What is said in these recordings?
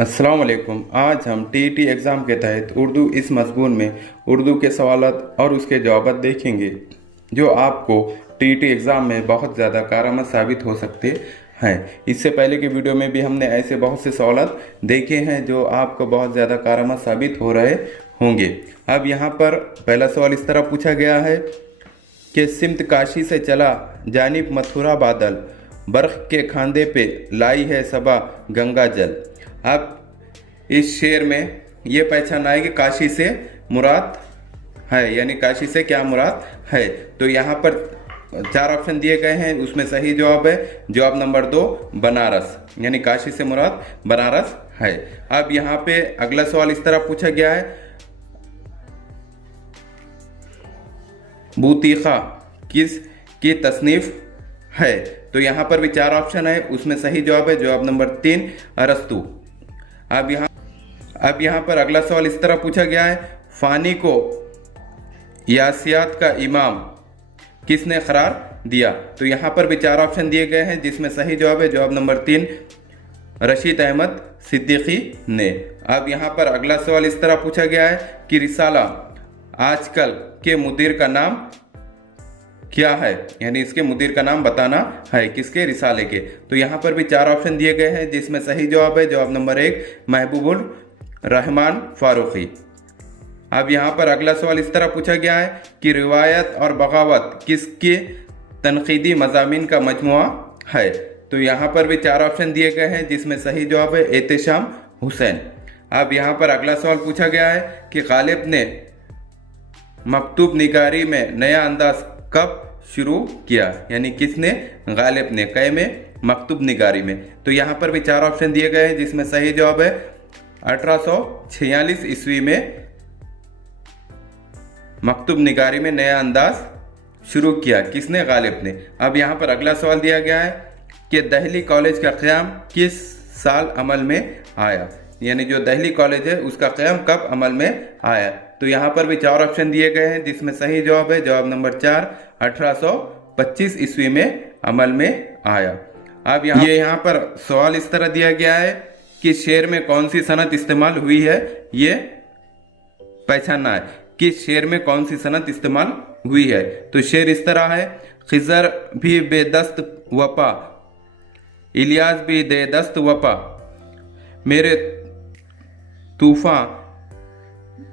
अस्सलाम वालेकुम। आज हम टीईटी एग्ज़ाम के तहत उर्दू इस मज़मून में उर्दू के सवालात और उसके जवाब देखेंगे जो आपको टीईटी एग्ज़ाम में बहुत ज़्यादा कारआमद साबित हो सकते हैं। इससे पहले की वीडियो में भी हमने ऐसे बहुत से सवालात देखे हैं जो आपको बहुत ज़्यादा कारआमद साबित हो रहे होंगे। अब यहाँ पर पहला सवाल इस तरह पूछा गया है कि सिमत काशी से चला जानिब मथुरा बादल, बर्फ के खांदे पे लाई है सबा गंगा जल। अब इस शेर में ये पहचाना है कि काशी से मुराद है, यानी काशी से क्या मुराद है। तो यहाँ पर 4 ऑप्शन दिए गए हैं, उसमें सही जवाब है जवाब नंबर 2 बनारस, यानी काशी से मुराद बनारस है। अब यहाँ पे अगला सवाल इस तरह पूछा गया है, बूतीखा किस की तसनीफ है। तो यहाँ पर भी 4 ऑप्शन है, उसमें सही जवाब है जवाब नंबर 3 अरस्तु। अब यहाँ पर अगला सवाल इस तरह पूछा गया है, फानी को यासियात का इमाम किसने करार दिया। तो यहाँ पर भी 4 ऑप्शन दिए गए हैं, जिसमें सही जवाब है जवाब नंबर 3 रशीद अहमद सिद्दीकी ने। अब यहाँ पर अगला सवाल इस तरह पूछा गया है कि रिसाला आजकल के मुदीर का नाम क्या है, यानी इसके मुदीर का नाम बताना है, किसके, रिसाले के। तो यहाँ पर भी 4 ऑप्शन दिए गए हैं, जिसमें सही जवाब है जवाब नंबर 1 महबूबुर रहमान फारूकी। अब यहाँ पर अगला सवाल इस तरह पूछा गया है कि रिवायत और बगावत किसके तनकीदी मज़ामीन का मजमुआ है। तो यहाँ पर भी 4 ऑप्शन दिए गए हैं, जिसमें सही जवाब है एहतेशाम हुसैन। अब यहाँ पर अगला सवाल पूछा गया है कि गालिब ने मकतूब निगारी में नया अंदाज कब शुरू किया, यानी किसने, गालिब ने, कै में, मकतूब निगारी में। तो यहाँ पर भी 4 ऑप्शन दिए गए हैं, जिसमें सही जवाब है 1846 ईस्वी में मकतूब निगारी में नया अंदाज शुरू किया, किसने, गालिब ने। अब यहाँ पर अगला सवाल दिया गया है कि दहली कॉलेज का क़याम किस साल अमल में आया, यानी जो दहली कॉलेज है उसका क़याम कब अमल में आया। तो यहाँ पर भी 4 ऑप्शन दिए गए हैं, जिसमें सही जवाब है जवाब नंबर 4 1825 ईस्वी में अमल में आया। अब यहाँ पर सवाल इस तरह दिया गया है कि शेर में कौन सी सनत इस्तेमाल हुई है, ये पहचानना है कि शेर में कौन सी सनत इस्तेमाल हुई है। तो शेर इस तरह है, खिजर भी बेदस्त वपा, इलियास भी दे दस्त वपा, मेरे तूफान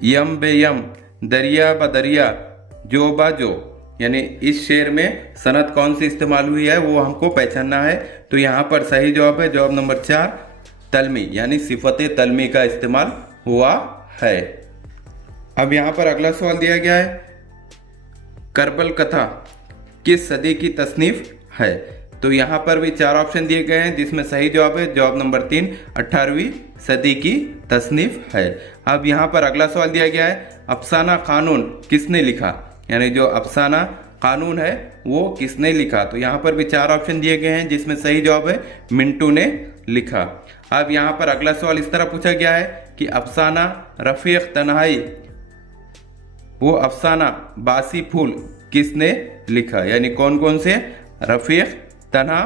यम बे यम, दरिया ब दरिया, जो बा जो। यानी इस शेर में सनत कौन सी इस्तेमाल हुई है वो हमको पहचानना है। तो यहाँ पर सही जवाब है जवाब नंबर 4 तलमी, यानी सिफत तलमी का इस्तेमाल हुआ है। अब यहाँ पर अगला सवाल दिया गया है, करबल कथा किस सदी की तसनीफ है। तो यहाँ पर भी 4 ऑप्शन दिए गए हैं, जिसमें सही जवाब है जवाब नंबर 3 18वीं सदी की तसनीफ है। अब यहाँ पर अगला सवाल दिया गया है, अफसाना कानून किसने लिखा, यानी जो अफसाना कानून है वो किसने लिखा। तो यहाँ पर भी 4 ऑप्शन दिए गए हैं, जिसमें सही जवाब है मिंटू ने लिखा। अब यहाँ पर अगला सवाल इस तरह पूछा गया है कि अफसाना रफीक तन्हाई, वो अफसाना बासी फूल किसने लिखा, यानी कौन कौन से, रफीक, तन्हा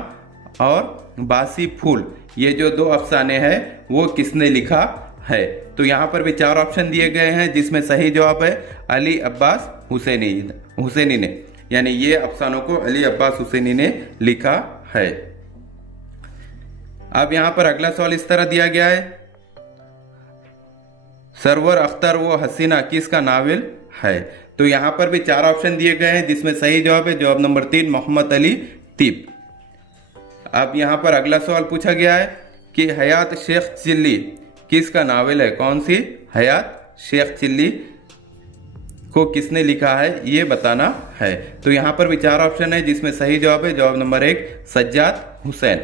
और बासी फूल, ये जो 2 अफसाने हैं वो किसने लिखा है। तो यहाँ पर भी 4 ऑप्शन दिए गए हैं, जिसमें सही जवाब है अली अब्बास हुसैनी ने, यानी ये अफसानों को अली अब्बास हुसैनी ने लिखा है। अब यहाँ पर अगला सवाल इस तरह दिया गया है, सरवर अख्तर वो हसीना किसका नावल है। तो यहाँ पर भी 4 ऑप्शन दिए गए हैं, जिसमें सही जवाब है जवाब नंबर 3 मोहम्मद अली तीब। अब यहाँ पर अगला सवाल पूछा गया है कि हयात शेख चिल्ली किसका नावल है, कौन सी, हयात शेख चिल्ली को किसने लिखा है ये बताना है। तो यहाँ पर भी 4 ऑप्शन है, जिसमें सही जवाब है जवाब नंबर 1 सज्जाद हुसैन।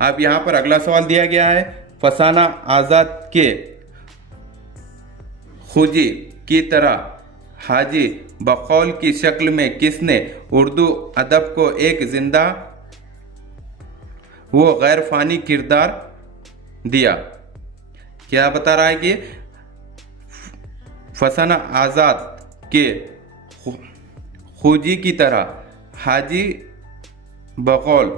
अब यहाँ पर अगला सवाल दिया गया है, फसाना आज़ाद के खुजी की तरह हाजी बकौल की शक्ल में किसने उर्दू अदब को एक जिंदा वो गैर फानी किरदार दिया। क्या बता रहा है कि फसाना आज़ाद के खुजी की तरह हाजी बकौल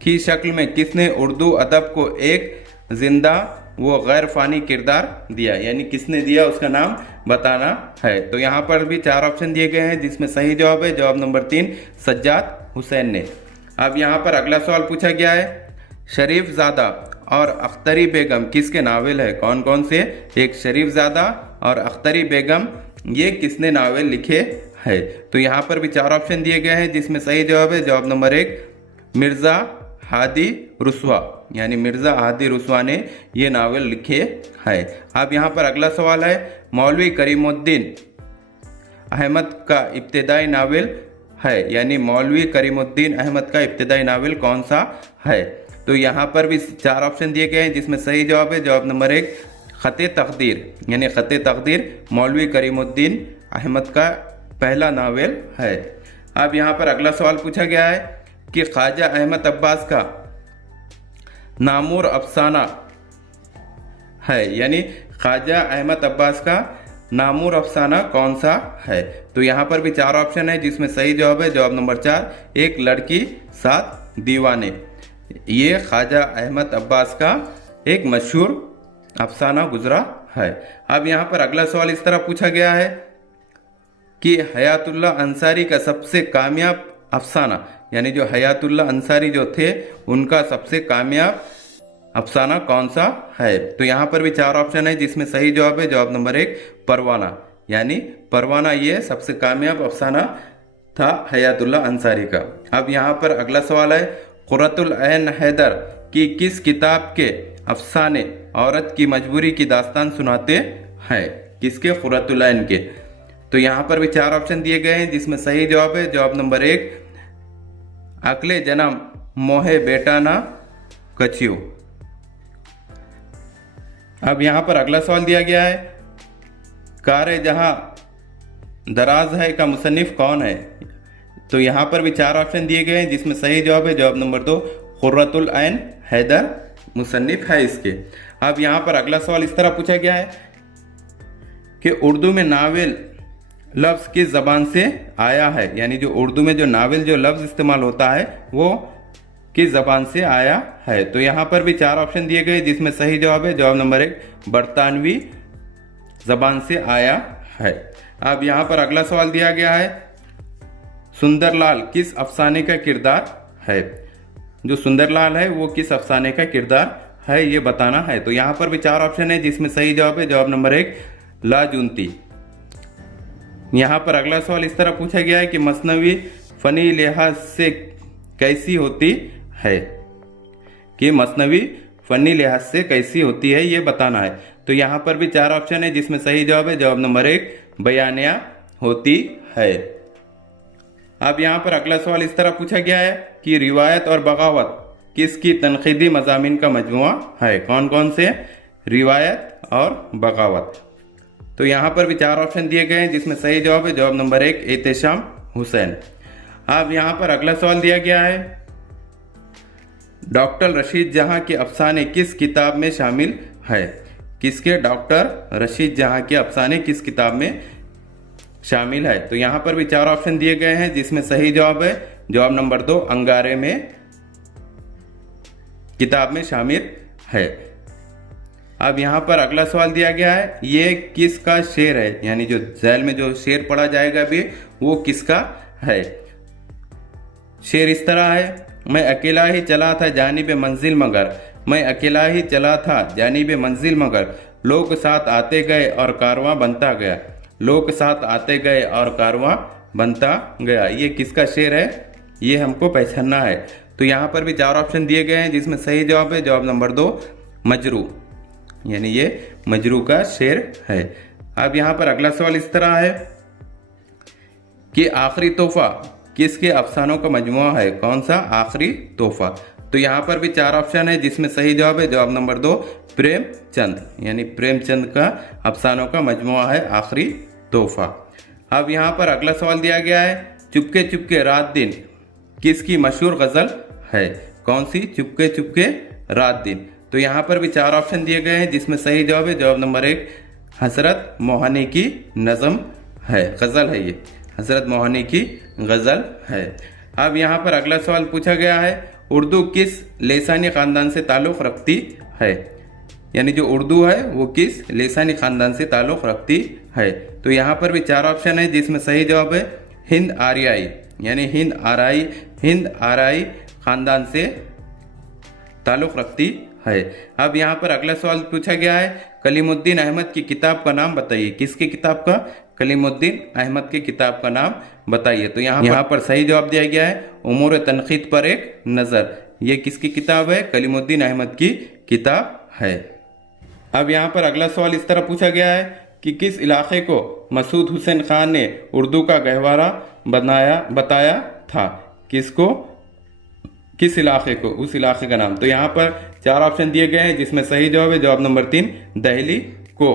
की शक्ल में किसने उर्दू अदब को एक जिंदा वो गैर फानी किरदार दिया, यानी किसने दिया उसका नाम बताना है। तो यहाँ पर भी 4 ऑप्शन दिए गए हैं जिसमें सही जवाब है जवाब नंबर 3 सज्जाद हुसैन ने। अब यहाँ पर अगला सवाल पूछा गया है, शरीफजादा और अख्तरी बेगम किसके नावल है? कौन कौन से? एक शरीफजादा और अख्तरी बेगम, ये किसने नावल लिखे है? तो यहाँ पर भी 4 ऑप्शन दिए गए हैं जिसमें सही जवाब है जवाब नंबर 1 मिर्ज़ा हादी रुस्वा, यानी मिर्ज़ा हादी रुस्वा ने ये नावल लिखे है। अब यहाँ पर अगला सवाल है, मौलवी करीमुद्दीन अहमद का इब्तिदाई नावल है, यानी मौलवी करीमुद्दीन अहमद का इब्तिदाई नावल कौन सा है? तो यहाँ पर भी 4 ऑप्शन दिए गए हैं जिसमें सही जवाब है जवाब नंबर 1 ख़त तक़दीर, यानी ख़त तक़दीर मौलवी करीमुद्दीन अहमद का पहला नावल है। अब यहाँ पर अगला सवाल पूछा गया है कि ख्वाजा अहमद अब्बास का नामूर अफसाना है, यानी ख्वाजा अहमद अब्बास का नामूर अफसाना कौन सा है? तो यहाँ पर भी 4 ऑप्शन है जिसमें सही जवाब है जवाब नंबर 4 एक लड़की 7 दीवाने। ये ख्वाजा अहमद अब्बास का एक मशहूर अफसाना गुजरा है। अब यहाँ पर अगला सवाल इस तरह पूछा गया है कि हयातुल्लाह अंसारी का सबसे कामयाब अफसाना, यानी जो हयातुल्लाह अंसारी जो थे उनका सबसे कामयाब अफसाना कौन सा है? तो यहाँ पर भी 4 ऑप्शन है जिसमें सही जवाब है जवाब नंबर 1 परवाना, यानी परवाना ये सबसे कामयाब अफसाना था हयातुल्लाह अंसारी का। अब यहाँ पर अगला सवाल है, क़ुर्रतुल ऐन हैदर की किस किताब के अफसाने औरत की मजबूरी की दास्तान सुनाते हैं? किसके? क़ुर्रतुल ऐन के। तो यहाँ पर भी 4 ऑप्शन दिए गए हैं जिसमें सही जवाब है जवाब नंबर 1 अकले जन्म मोहे बेटा ना कछियो। अब यहाँ पर अगला सवाल दिया गया है, कार जहां दराज है का मुसन्निफ कौन है? तो यहाँ पर भी 4 ऑप्शन दिए गए हैं जिसमें सही जवाब है जवाब नंबर 2 क़ुर्रतुल ऐन हैदर मुसन्निफ है इसके। अब यहाँ पर अगला सवाल इस तरह पूछा गया है कि उर्दू में नावल लफ्ज़ किस ज़बान से आया है, यानी जो उर्दू में जो नावल जो लफ्ज़ इस्तेमाल होता है वो किस ज़बान से आया है? तो यहाँ पर भी 4 ऑप्शन दिए गए जिसमें सही जवाब है जवाब नंबर 1 बरतानवी ज़बान से आया है। अब यहाँ पर अगला सवाल दिया गया है, सुंदरलाल किस अफसाने का किरदार है? जो सुंदरलाल है वो किस अफसाने का किरदार है ये बताना है। तो यहाँ पर भी 4 ऑप्शन है जिसमें सही जवाब है जवाब नंबर 1 लाजूनती। यहाँ पर अगला सवाल इस तरह पूछा गया है कि मसनवी फनी लिहाज से कैसी होती है? कि मसनवी फनी लिहाज से कैसी होती है ये बताना है। तो यहाँ पर भी 4 ऑप्शन है जिसमें सही जवाब है जवाब नंबर 1 बयानिया होती है। अब यहाँ पर अगला सवाल इस तरह पूछा गया है कि रिवायत और बगावत किसकी तनकीदी मज़ामीन का मजमुआ है? कौन कौन से? रिवायत और बगावत। तो यहाँ पर भी 4 ऑप्शन दिए गए हैं जिसमें सही जवाब है जवाब नंबर 1 एहतेशाम हुसैन। अब यहाँ पर अगला सवाल दिया गया है, डॉक्टर रशीद जहां के अफसाने किस किताब में शामिल है? किसके? डॉक्टर रशीद जहां के अफसाने किस किताब में शामिल है? तो यहाँ पर भी 4 ऑप्शन दिए गए हैं जिसमें सही जवाब है जवाब नंबर 2 अंगारे में किताब में शामिल है। अब यहाँ पर अगला सवाल दिया गया है, ये किसका शेर है? यानी जो झैल में जो शेर पढ़ा जाएगा भी वो किसका है? शेर इस तरह है, मैं अकेला ही चला था जानिब मंजिल मगर, मैं अकेला ही चला था जानिब मंजिल मगर, लोग साथ आते गए और कारवां बनता गया, लोग साथ आते गए और कारवां बनता गया। ये किसका शेर है? ये हमको पहचानना है। तो यहाँ पर भी 4 ऑप्शन दिए गए हैं जिसमें सही जवाब है जवाब नंबर 2 मजरू, यानी ये मजरू का शेर है। अब यहाँ पर अगला सवाल इस तरह है कि आखिरी तोहफा किसके अफसानों का मजमुआ है? कौन सा? आखिरी तोहफा। तो यहाँ पर भी 4 ऑप्शन है जिसमें सही जवाब है जवाब नंबर 2 प्रेमचंद, यानी प्रेमचंद का अफसानों का मजमुआ है आखिरी तोहफा। अब यहाँ पर अगला सवाल दिया गया है, चुपके चुपके रात दिन किसकी मशहूर गज़ल है? कौन सी? चुपके चुपके रात दिन। तो यहाँ पर भी 4 ऑप्शन दिए गए हैं जिसमें सही जवाब है जवाब नंबर 1 हजरत मोहानी की नज़म है, गज़ल है ये, हजरत मोहानी की गज़ल है। अब यहाँ पर अगला सवाल पूछा गया है, उर्दू किस लेसानी ख़ानदान से ताल्लुक़ रखती है? यानी जो उर्दू है वो किस लिसानी खानदान से ताल्लुक़ रखती है। तो यहाँ पर भी 4 ऑप्शन है जिसमें सही जवाब है हिंद आर्याई, यानी हिंद आर्याई खानदान से ताल्लुक़ रखती है। अब यहाँ पर अगला सवाल पूछा गया है, कलीमुद्दीन अहमद की किताब का नाम बताइए। किसकी किताब का? कलीमुद्दीन अहमद की किताब का नाम बताइए। तो यहाँ पर सही जवाब दिया गया है उमूर तनकीद पर एक नज़र। ये किसकी किताब है? कलीमुद्दीन अहमद की किताब है। अब यहाँ पर अगला सवाल इस तरह पूछा गया है कि किस इलाके को मसूद हुसैन खान ने उर्दू का गहवारा बताया था? किसको? किस इलाके को? उस इलाके का नाम। तो यहाँ पर 4 ऑप्शन दिए गए हैं जिसमें सही जवाब है जवाब नंबर 3 दिल्ली को।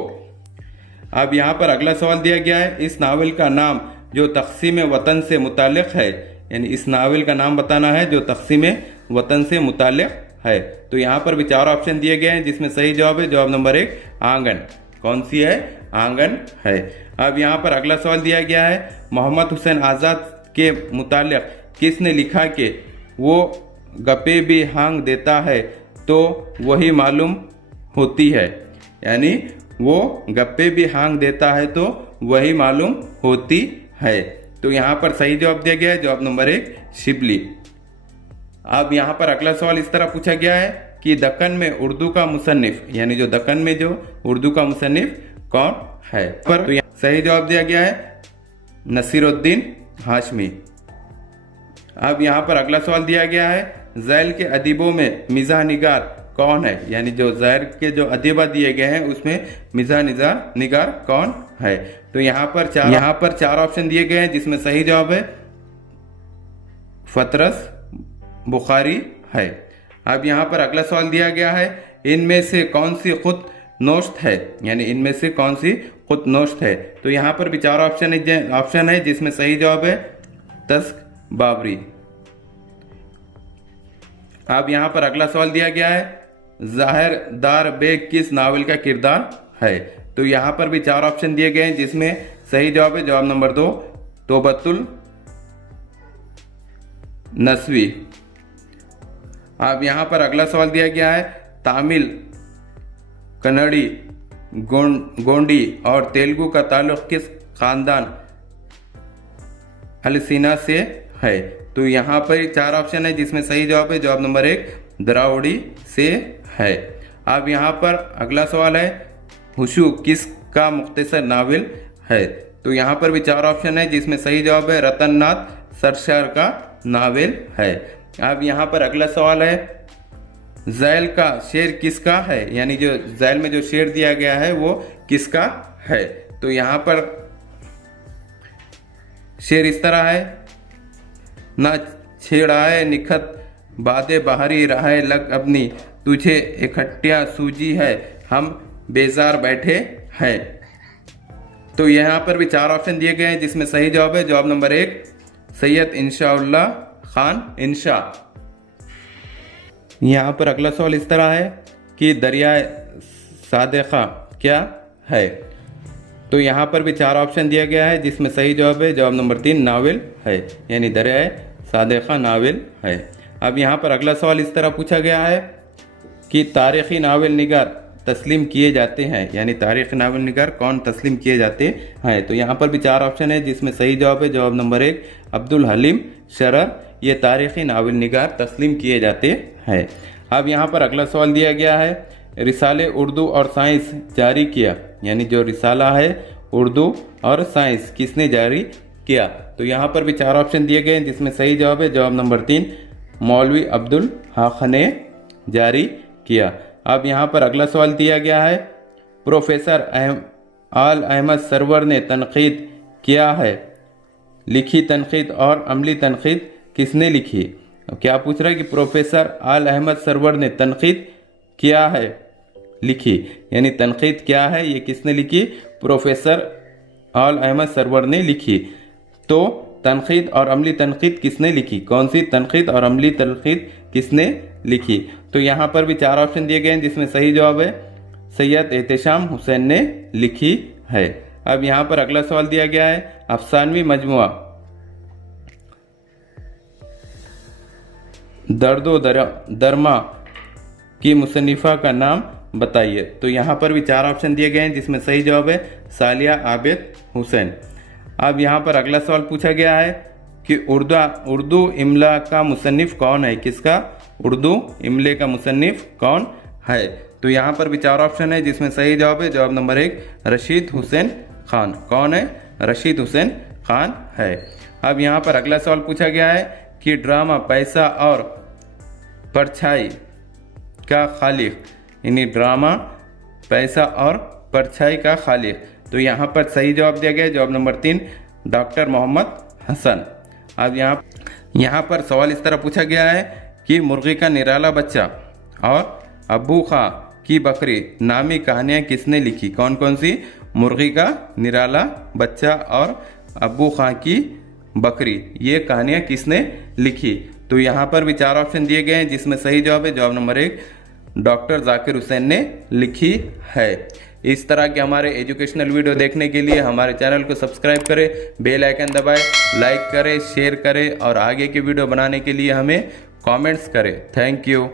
अब यहाँ पर अगला सवाल दिया गया है, इस नावल का नाम जो तक़सीम वतन से मुताल्लिक़ है, यानी इस नावल का नाम बताना है जो तक़सीम वतन से मुताल्लिक़ है। तो यहाँ पर भी 4 ऑप्शन दिए गए हैं जिसमें सही जवाब है जवाब नंबर 1 आंगन। कौन सी है? आंगन है। अब यहाँ पर अगला सवाल दिया गया है, मोहम्मद हुसैन आज़ाद के मुताल्लिक़ किसने लिखा कि वो गप्पे भी हांग देता है तो वही मालूम होती है, यानी वो गप्पे भी हांग देता है तो वही मालूम होती है। तो यहाँ पर सही जवाब दिया गया है जवाब नंबर 1 शिबली। अब यहाँ पर अगला सवाल इस तरह पूछा गया है कि दक्कन में उर्दू का मुसन्निफ, यानी जो दक्कन में जो उर्दू का मुसन्निफ कौन है? पर तो सही जवाब दिया गया है नसीरुद्दीन हाशमी। अब यहाँ पर अगला सवाल दिया गया है, ज़ैल के अदीबों में मिज़ाह निगार कौन है? यानी जो ज़ैल के जो अदीबा दिए गए हैं उसमें मिज़ाह निगार कौन है? तो यहाँ पर 4 ऑप्शन दिए गए हैं जिसमें सही जवाब है फतरस बुखारी है। अब यहाँ पर अगला सवाल दिया गया है, इनमें से कौन सी खुद नोश्त है, यानी इनमें से कौन सी खुद नोश्त है? तो यहाँ पर भी 4 ऑप्शन है जिसमें सही जवाब है तस्क बाबरी। अब यहाँ पर अगला सवाल दिया गया है, ज़ाहिर दार बेग किस नावल का किरदार है? तो यहाँ पर भी 4 ऑप्शन दिए गए हैं जिसमें सही जवाब है जवाब नंबर 2 तोबतुल नस्वी। अब यहाँ पर अगला सवाल दिया गया है, तामिल, कन्नड़ी, गोंडी और तेलुगु का ताल्लुक किस खानदान अलसीना से है? तो यहाँ पर 4 ऑप्शन है जिसमें सही जवाब है जवाब नंबर 1 द्राविड़ी से है। अब यहाँ पर अगला सवाल है, हुशू किसका मुख्तसर नावल है? तो यहाँ पर भी 4 ऑप्शन है जिसमें सही जवाब है रतन नाथ सरशार का नावल है। अब यहाँ पर अगला सवाल है, ज़ैल का शेर किसका है? यानी जो ज़ैल में जो शेर दिया गया है वो किसका है? तो यहाँ पर शेर इस तरह है, ना छेड़ाए निखत बादे बाहरी रहे लग अपनी, तुझे इकट्ठिया सूजी है हम बेजार बैठे हैं। तो यहाँ पर भी 4 ऑप्शन दिए गए हैं जिसमें सही जवाब है जवाब नंबर 1 सैयद इंशाउल्लाह खान इंशा। यहाँ पर अगला सवाल इस तरह है कि दरियाए सादिका क्या है? तो यहाँ पर भी 4 ऑप्शन दिया गया है जिसमें सही जवाब है जवाब नंबर 3 नावल है, यानी दरियाए सादिका नावल है। अब यहाँ पर अगला सवाल इस तरह पूछा गया है कि तारीख़ी नावल निगार तस्लीम किए जाते हैं, यानी तारीख़ी नावल निगार कौन तस्लीम किए जाते हैं? तो यहाँ पर भी 4 ऑप्शन है जिसमें सही जवाब है जवाब नंबर 1 अब्दुल हलीम शरर, ये तारीख़ी नावल निगार तस्लीम किए जाते हैं। अब यहाँ पर अगला सवाल दिया गया है, रिसाले उर्दू और साइंस जारी किया, यानी जो रिसाला है उर्दू और साइंस किसने जारी किया? तो यहाँ पर भी 4 ऑप्शन दिए गए हैं जिसमें सही जवाब है जवाब नंबर 3 मौलवी अब्दुल हक ने जारी किया। अब यहाँ पर अगला सवाल दिया गया है, प्रोफेसर आल अहमद सरवर ने तनकीद किया है, लिखी तनकीद और अमली तनकीद किसने लिखी? क्या पूछ रहा है कि प्रोफेसर आल अहमद सरवर ने तनकीद किया है, लिखी, यानी तनकीद क्या है ये किसने लिखी? प्रोफेसर आल अहमद सरवर ने लिखी। तो तनकीद और अमली तनकीद किसने लिखी? कौन सी तनकीद और अमली तनकीद किसने लिखी? तो यहाँ पर भी 4 ऑप्शन दिए गए हैं जिसमें सही जवाब है सैयद एहतशाम हुसैन ने लिखी है। अब यहाँ पर अगला सवाल दिया गया है, अफसानवी मजमुआ दर्दो दरमा की मुसन्निफा का नाम बताइए। तो यहाँ पर भी 4 ऑप्शन दिए गए हैं जिसमें सही जवाब है सालिया आबिद हुसैन। अब यहाँ पर अगला सवाल पूछा गया है कि उर्दू इमला का मुसन्निफ कौन है। किसका उर्दू इमले का मुसन्निफ कौन है। तो यहाँ पर भी 4 ऑप्शन है जिसमें सही जवाब है जवाब नंबर 1 रशीद हुसैन खान। कौन है रशीद हुसैन खान है। अब यहाँ पर अगला सवाल पूछा गया है कि ड्रामा पैसा और परछाई का खालिक, यानी ड्रामा पैसा और परछाई का खालिक। तो यहाँ पर सही जवाब दिया गया जवाब नंबर 3 डॉक्टर मोहम्मद हसन। अब यहाँ पर सवाल इस तरह पूछा गया है कि मुर्गी का निराला बच्चा और अब्बू खां की बकरी नामी कहानियाँ किसने लिखी। कौन कौन सी। मुर्गी का निराला बच्चा और अब्बू खां की बकरी, ये कहानियाँ किसने लिखी। तो यहाँ पर भी 4 ऑप्शन दिए गए हैं जिसमें सही जवाब है जवाब नंबर 1 डॉक्टर जाकिर हुसैन ने लिखी है। इस तरह के हमारे एजुकेशनल वीडियो देखने के लिए हमारे चैनल को सब्सक्राइब करें, बेल आइकन दबाएं, लाइक करें, शेयर करें और आगे के वीडियो बनाने के लिए हमें कमेंट्स करें। Thank you.